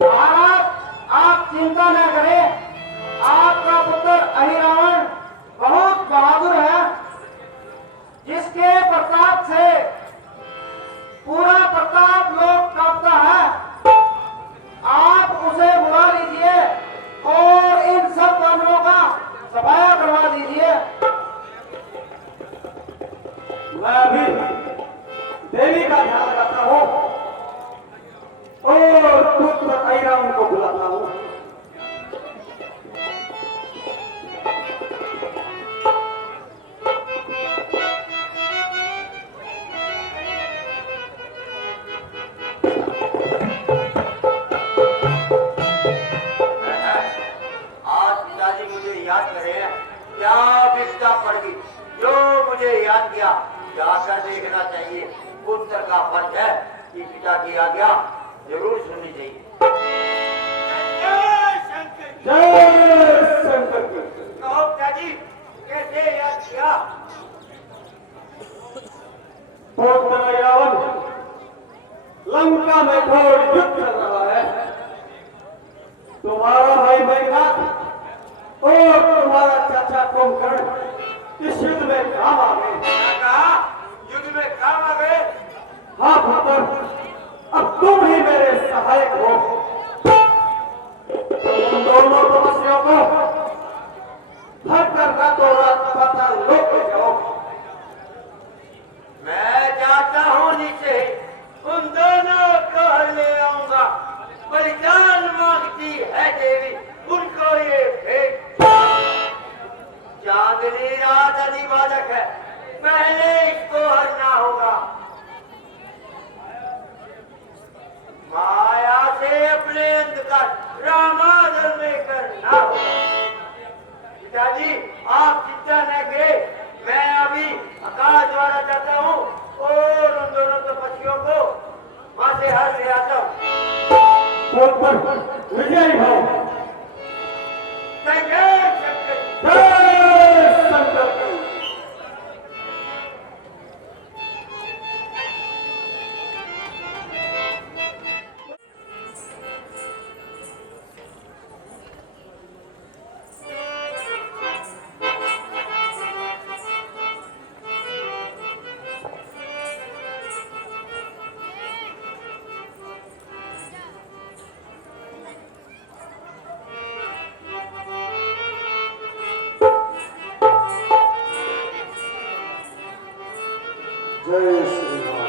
महाराज, आप चिंता न करें। आपका पुत्र अहिरावण बहुत बहादुर है, जिसके प्रताप से पूरा प्रताप लोक कांपता है। आप उसे बुला लीजिए और इन सब कमरों का सफाया करवा दीजिए। मैं अभी देवी का ध्यान रखता हूँ और पुत्र अहिरावण को बुलाता हूँ। याद करें क्या विपदा पड़ गई, जो मुझे याद किया जाकर देखना चाहिए। पुत्र का फर्ज है कि पिता की आज्ञा जरूर सुननी चाहिए। जय शंकर। कहो पिताजी, कैसे याद किया? पुत्र अहिरावण लंका में घोर युद्ध चल रहा है। तुम्हारा भाई मेघनाथ और तुम्हारा चाचा कुंभकर्ण इस युद्ध में काम आ गए। क्या कहा? युद्ध में काम आ गए? हाँ पुत्र, अब तुम ही मेरे सहायक हो। तुम दोनों तपस्वियों को हर कर रातों रात पाताल लोक ले जाओ। मैं जाता हूँ नीचे, उन दोनों को ले आऊंगा। बलिदान मांगती है देवी, उनको ये भेंट। चांदनी रात अधिबाधक है, पहले इसको हरना होगा। माया से अपने अंधकार रामाधन में करना होगा। पिताजी, आप चिंता न करें, मैं अभी आकाश द्वारा जाता हूँ और उन दोनों तपस्वियों को वहां से हर ले आता हूँ। पुत्र विजय भाव। जय शंकर। जय शंकर। जय श्री राम।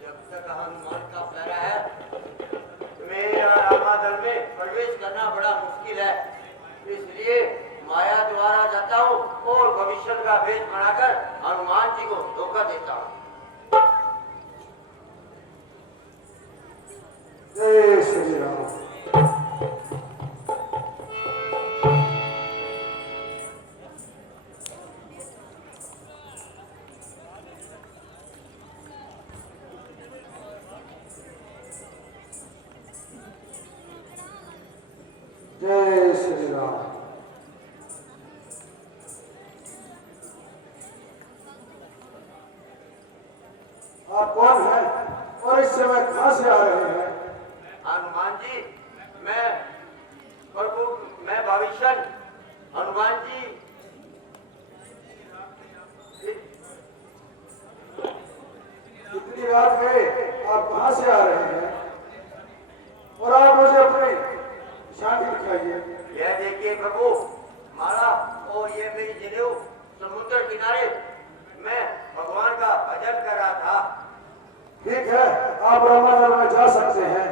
जब तक हनुमान का पैरा है, मेरा रामादल में प्रवेश करना बड़ा मुश्किल है। इसलिए माया द्वारा जाता हूँ और भविष्य का भेद बनाकर हनुमान जी को धोखा देता हूँ। जय श्री राम। जय श्री राम। आप कौन हैं और इस समय कहां से आ रहे हैं? हनुमान जी, मैं प्रभु, मैं भविष्य हनुमान जी। इतनी रात में आप कहां से आ रहे हैं और आप मुझे अपने निशानी दिखाइए। यह देखिए प्रभु, माला और ये मेरी जनेऊ समुद्र किनारे मैं भगवान का भजन कर रहा था। ठीक है, आप रामायण में जा सकते हैं।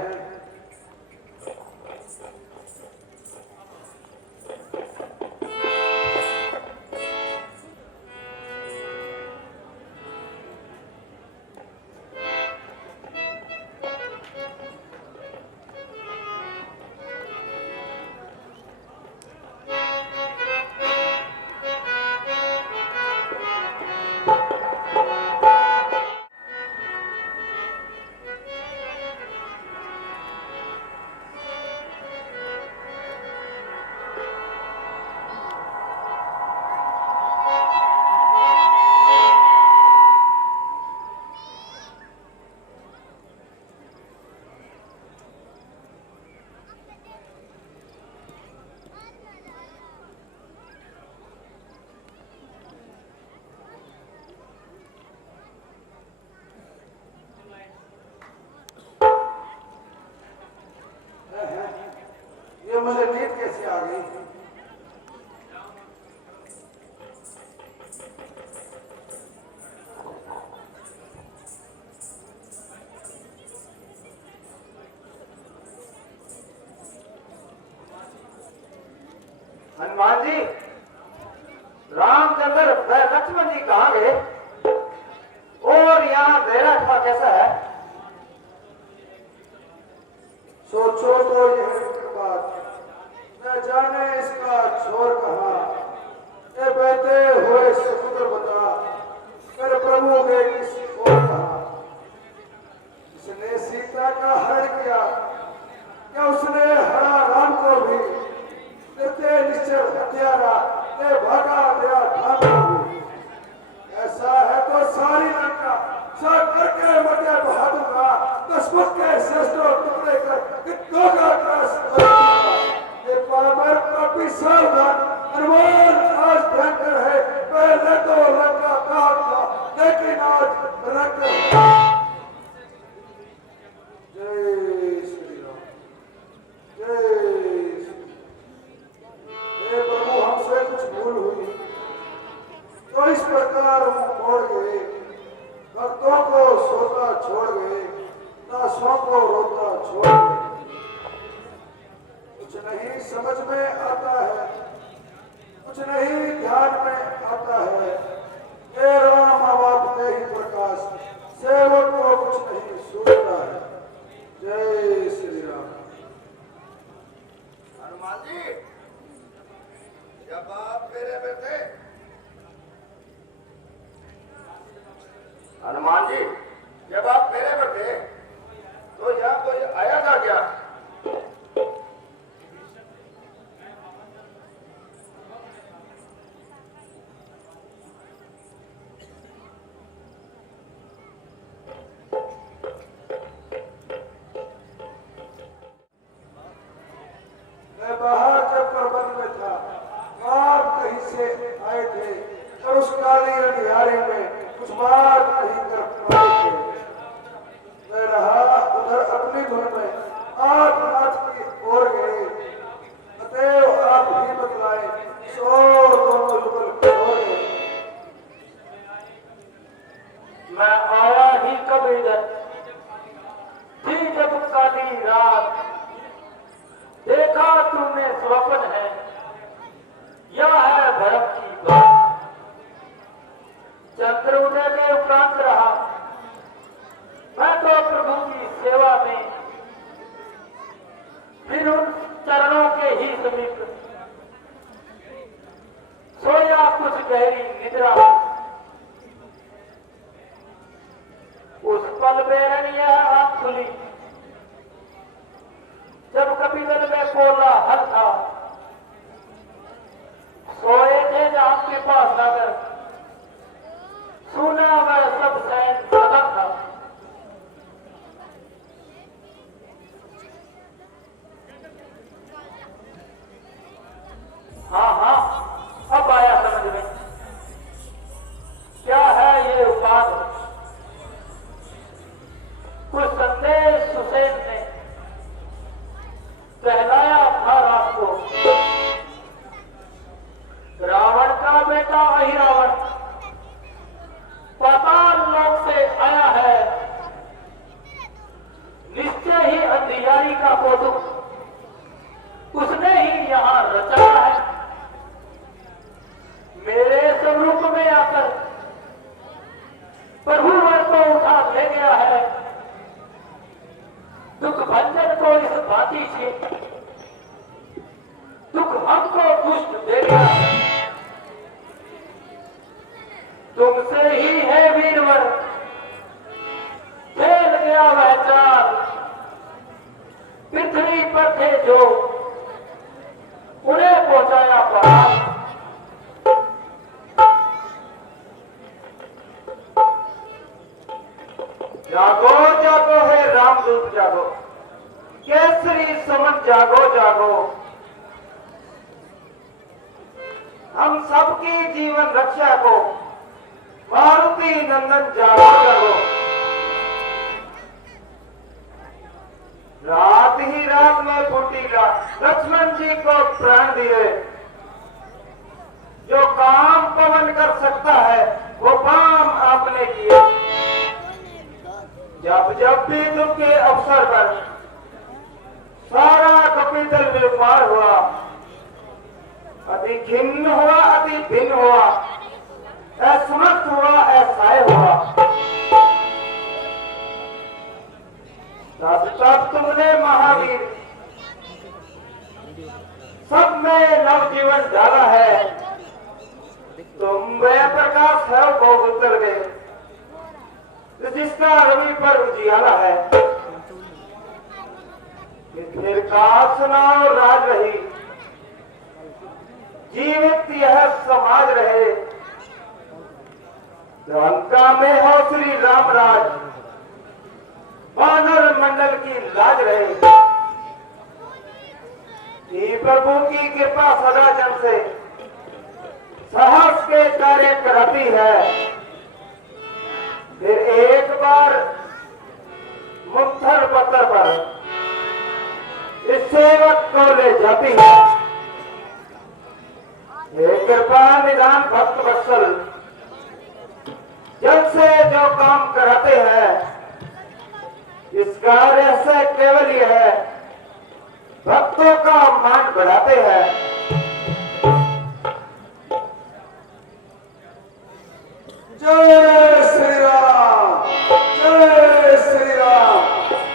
हनुमान जी, रामचंद्र व लक्ष्मण जी कहाँ गए और यहाँ अंधेरा था कैसा है? सोचो तो यह बात, न जाने इसका छोर कहाँ। ये बहते हुए समुद्र बता, कर प्रभु गए किसी और कहाँ। इसने सीता का हरण किया, क्या उसने हरा राम को भी? निर्दय निश्चल हत्यारा ने भागा दिया धाम को भी। ऐसा है तो सारी लंका सब करके मध्य बहा दूंगा, दशमुख के श्रेष्ठों टुकड़े कर कितनों का त्रास करूंगा। ये पामर पापी सावधान, हनुमान आज भयंकर है। पहले तो लंका काल था, लेकिन आज रंग है। जय श्री राम, जय श्री। हे प्रभु, हमसे कुछ भूल हुई तो इस प्रकार हम मोड़ गए, भक्तों को सोता छोड़ गए, दासों को रोता छोड़ गए। कुछ नहीं समझ में आता है, कुछ नहीं ध्यान में आता है। हे राम बाप ही प्रकाश, सेवक को कुछ नहीं सूझता है। जय श्री राम। हनुमान जी, जब आप मेरे बैठे, हनुमान जी, जब आप मेरे बैठे तो यहाँ कोई आया था क्या? मैं बाहर जब प्रबंध में था, आप कहीं से आए थे और उस काली अंधियारे में कुछ बात नहीं कर पाए थे। मैं रहा उधर अपनी धुन में, आप नाथ की ओर गए। अतएव आप ही बतलाए, सो दोनों युगल हो गए। मैं आया ही कब इधर थी जब काली रात, देखा तुमने स्वप्न है या है भरम की बात। चंद्र उदय के उपरांत रहा मैं तो प्रभु की सेवा में, फिर उन चरणों के ही समीप सोया कुछ गहरी निद्रा। उस पल में यह आंख खुली जब कपितल में कोलाहल था। सोए थे जहां के पास जाकर, सुना वह सब सैन सदन था। हाँ हाँ, अब आया समझ में, क्या है ये उपाद। कुछ संदेश हुसैन ने कहलाया था रात को, रावण का बेटा अहिरावण पाताल लोक से आया है। निश्चय ही अंधियारी का कौतुक उसने ही यहाँ रचा है। मेरे स्वरूप में आकर प्रभु वर को उठा ले गया है। दुख भंजन को इस भांति से दुख हमको पुष्ट दे गया है। तुमसे ही है वीरवर, खेल गया वह चाल। पृथ्वी पर थे जो उन्हें पहुंचाया पार। जागो जागो है रामदूत जागो, केसरी समन जागो जागो। हम सबकी जीवन रक्षा को मारुति नंदन जागो जागो। रात ही रात में फूटी लक्ष्मण जी को प्राण दिए। जो काम पवन कर सकता है वो काम आपने किए। जब जब भी दुख के अवसर पर सारा कपितल विलुपार हुआ, अति खिन्न हुआ, अति भिन्न हुआ, असमर्थ हुआ, असहाय हुआ। तब तुमने महावीर सब में नव जीवन डाला है। तुम वह प्रकाश है वो उतर गए जिसका रवि पर उजियाला है। फिर का सुनाओ राज रही, जीवित यह समाज रहे। लंका में हो श्री राम राज, वानर मंडल की लाज रहे। कि प्रभु की कृपा सदा जन से साहस के कार्य कराती है। फिर एक बार मुक्थर पत्थर पर इस सेवक को ले जाती है। हे कृपा निदान भक्त वत्सल, जब से जो काम कराते हैं इसका रहस्य केवल यह है, भक्तों का मान बढ़ाते हैं। जय श्री राम, जय श्री राम।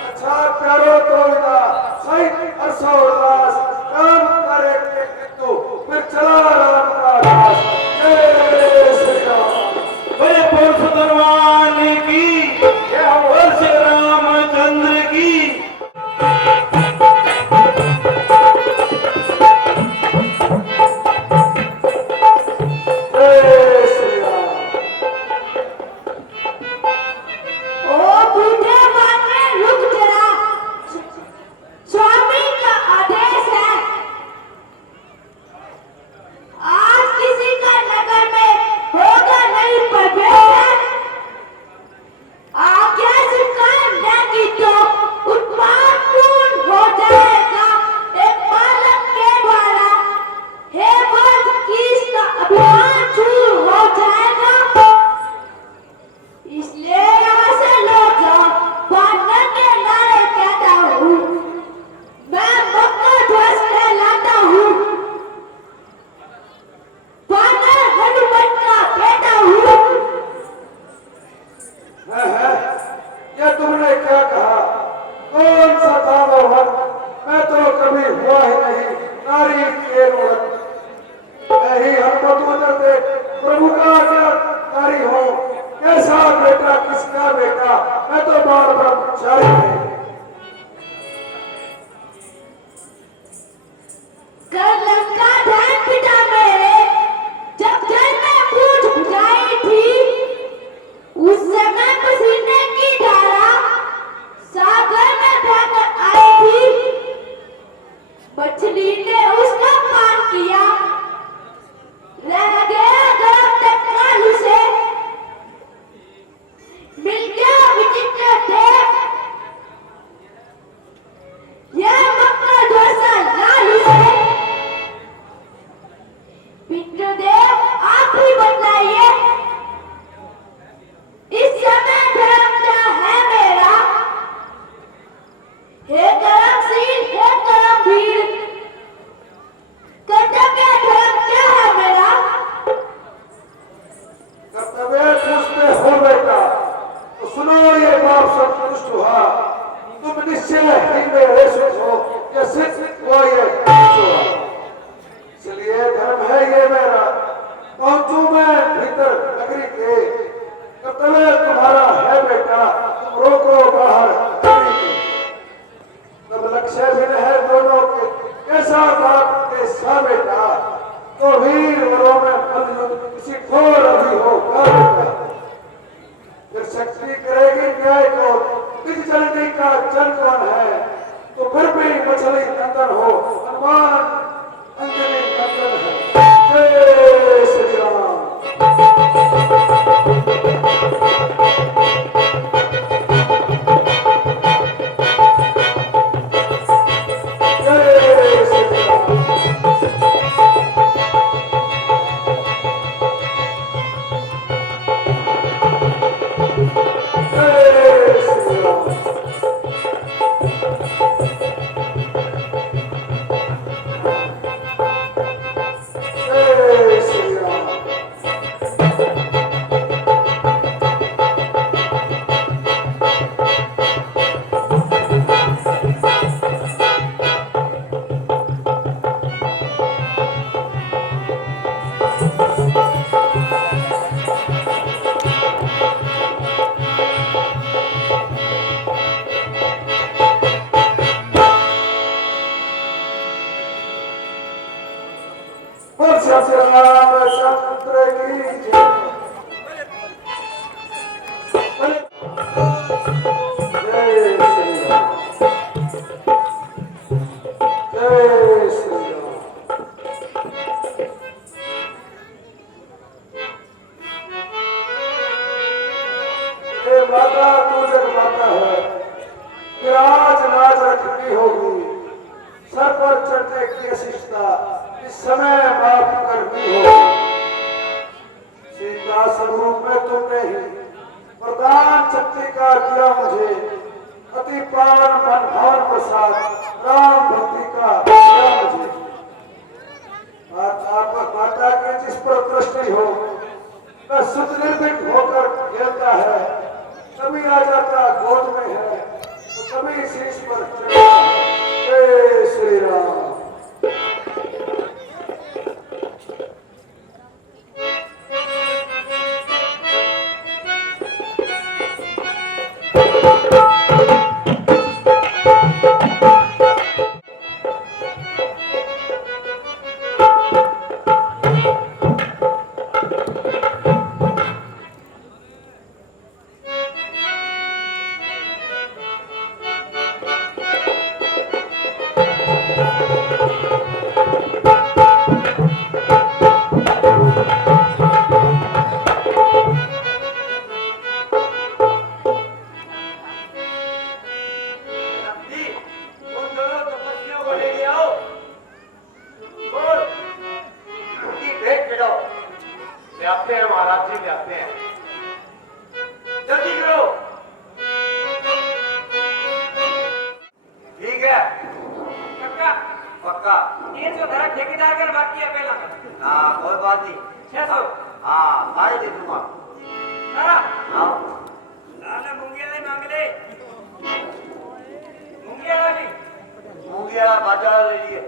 अच्छा प्यारो तो विदा सही अरसो उल्लास, काम करे के किंतु फिर चला राम का दास। जय श्री राम। बोले पुरुषोत्तम की जय हो, बोल श्री रामचंद्र की। प्रभु का क्या कार्य हो, कैसा बेटा किसका बेटा, मैं तो बार ब्रह्मचारी हूँ। मछली ने उसका पान किया, रह गया गरम तत्काल उसे, मिल गया विचित्र देव, यह मक्का जैसा लाल उसे। पितृदेव आप ही बतलाइए, इस समय धर्म क्या है मेरा? हे धर्मशील, हे धर्मवीर, कर्तव्य धर्म क्या है मेरा? कर्तव्य पूछते हो बेटा, तो सुनो ये बात संतुष्ट हुआ। तुम निश्चय ही मेरे सुख हो, ये सिद्ध हुआ ये हुआ। इसलिए धर्म है ये मेरा, पहुंचू मैं भीतर नगरी के। कर्तव्य तुम्हारा है बेटा, तुम रोको बाहर नगरी के। तब लक्ष्य भिन्न है दोनों के, कैसा बात कैसा बेटा। तो वीर वरों में बल युद्ध किसी ठोर अभी हो बेटा। फिर शक्ति करेगी न्याय को, बीज जलने का जल कौन है। तो फिर भी मछली नंदन हो, हनुमान अंजनी नंदन है। जय श्री राम। माता तू जग माता है, फिर आज लाज रखनी होगी, सर पर चढ़ने की शिष्टा इस समय माफ करनी होगी। सीता स्वरूप में तुमने ही वरदान शक्ति का दिया मुझे, अति पावन मन भावन प्रसाद राम भक्ति का दिया मुझे। माता की जिस पर दृष्टि हो वह सुख निर्भीक होकर खेलता है, कभी राजा का गोद में है तो कभी शीश पर चढ़ता है। जय श्री राम। जी, उन दोनों तपस्वियों को ले आओ और उनकी भेंट चढ़ाओ। ले आते हैं महाराज जी, ले आते हैं। जल्दी करो। ठीक है, पक्का पक्का। 300 धरा ठेकेदार कर बाकी है पहला। हाँ, कोई बात नहीं। 600 हाँ, सारे दे दूंगा। सारा आओ। लाला मुंगिया ने मांग ले। मुंगिया वाली हो गया, बाजार ले लिए।